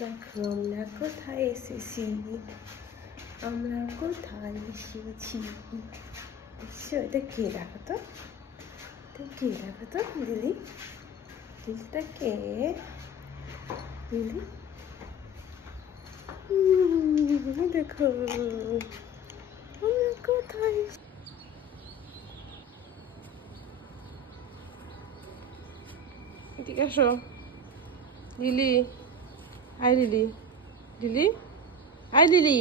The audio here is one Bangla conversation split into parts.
দেখো আমরা কোথায় এসেছি, আমরা কোথায় এসেছি। এটা কে দেখো তো, কে দেখো তো দিদি, দিদিটা কে দিদি? দেখো আমরা কোথায়, এদিকে আসো Lily. Hi Lily, Lily hi Lily.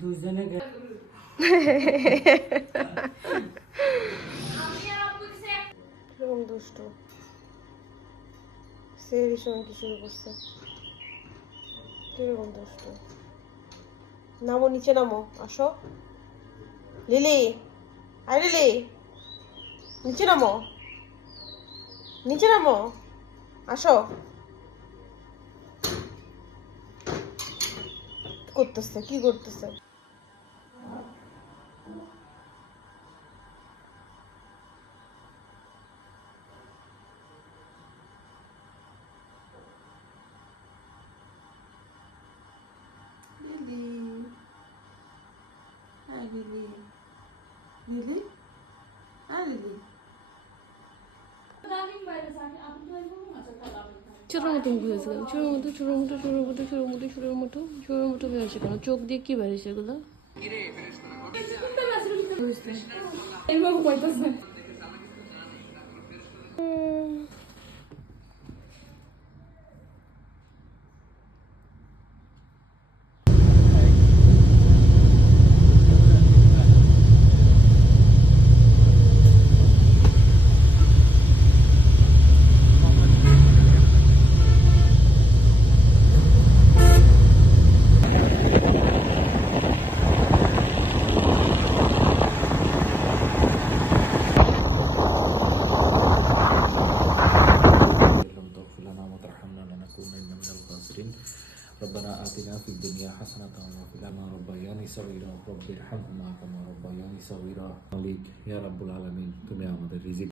দুজনে কিরকম দুষ্ট, সেই সময় কি শুরু করছে, কিরকম দুষ্ট। নামো নিচে নামো, আসো লিলি, আই লিলি নিচে নামো, নিচে নামো, আসো। করতেছে কি করতেছে? Lily, hi Lily, Lily, hi Lily. চোরের মতো মুখ হয়েছে কেন? চোরের মতো, চোরের মতো, চোরের মতো, চোরের মতো, চোরের মতো, চোরের মতো হয়েছে কেন? চোখ দিয়ে কি বেরিয়েছে এগুলো? لم تغفر لنا وترحمنا لنكونن من الخاسرين ربنا آتنا في الدنيا حسنة وفي الآخرة ربياني صغيرا رب ارحمهما كما ربياني صغيرا মালিক ইয়া রাব্বুল আলামিন, তুমি আমাদের রিজিক